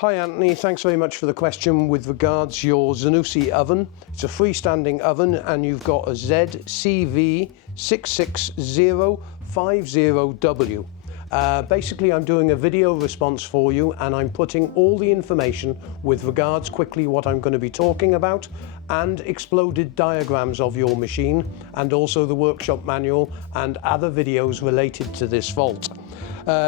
Hi Anthony, thanks very much for the question with regards your Zanussi oven. It's a freestanding oven and you've got a ZCV66050WA. Basically I'm doing a video response for you and I'm putting all the information with regards quickly what I'm going to be talking about and exploded diagrams of your machine and also the workshop manual and other videos related to this fault.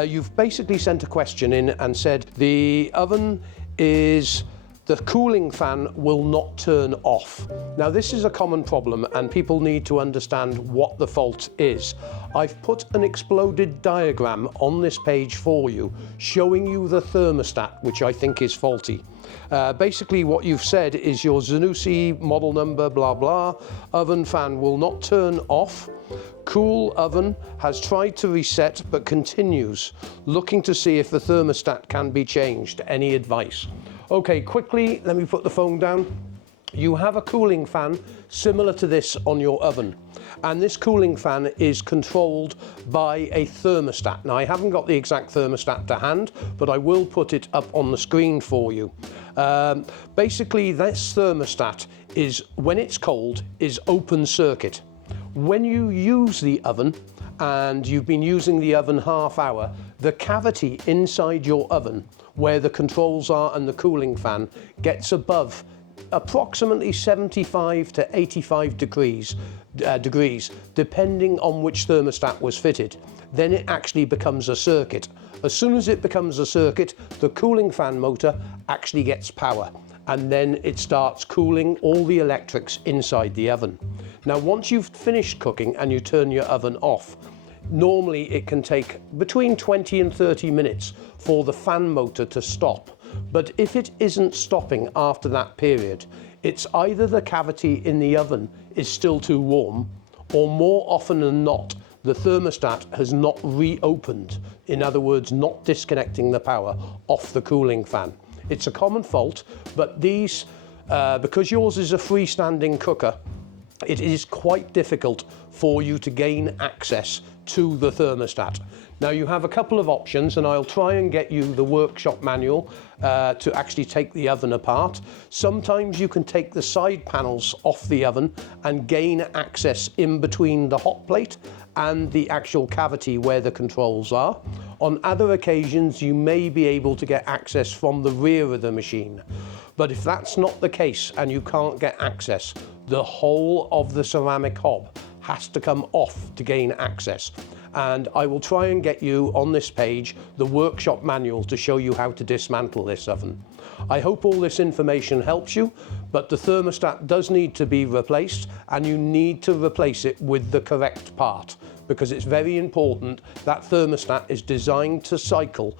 You've basically sent a question in and said the oven is the cooling fan will not turn off. Now this is a common problem and people need to understand what the fault is. I've put an exploded diagram on this page for you showing you the thermostat, which I think is faulty. Basically what you've said is your Zanussi model number blah blah oven fan will not turn off. Cool oven has tried to reset but continues, looking to see if the thermostat can be changed. Any advice? Okay, quickly, let me put the phone down. You have a cooling fan similar to this on your oven, and this cooling fan is controlled by a thermostat. Now I haven't got the exact thermostat to hand, but I will put it up on the screen for you. Basically this thermostat is, when it's cold, is open circuit. When you use the oven and you've been using the oven half hour, the cavity inside your oven where the controls are and the cooling fan gets above approximately 75 to 85 degrees, depending on which thermostat was fitted. Then it actually becomes a circuit. As soon as it becomes a circuit, the cooling fan motor actually gets power and then it starts cooling all the electrics inside the oven. Now once you've finished cooking and you turn your oven off, normally it can take between 20 and 30 minutes for the fan motor to stop. But if it isn't stopping after that period, it's either the cavity in the oven is still too warm, or more often than not, the thermostat has not reopened. In other words, not disconnecting the power off the cooling fan. It's a common fault, but these, because yours is a freestanding cooker, it is quite difficult for you to gain access to the thermostat. Now you have a couple of options and I'll try and get you the workshop manual to actually take the oven apart. Sometimes you can take the side panels off the oven and gain access in between the hot plate and the actual cavity where the controls are. On other occasions you may be able to get access from the rear of the machine. But if that's not the case and you can't get access, the whole of the ceramic hob has to come off to gain access. And I will try and get you on this page the workshop manual to show you how to dismantle this oven. I hope all this information helps you, but the thermostat does need to be replaced and you need to replace it with the correct part, because it's very important that thermostat is designed to cycle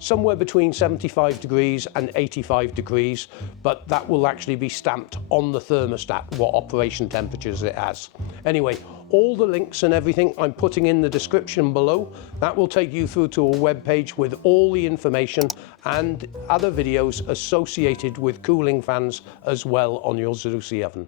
somewhere between 75 degrees and 85 degrees, but that will actually be stamped on the thermostat what operation temperatures it has. Anyway, all the links and everything I'm putting in the description below. That will take you through to a web page with all the information and other videos associated with cooling fans as well on your Zanussi oven.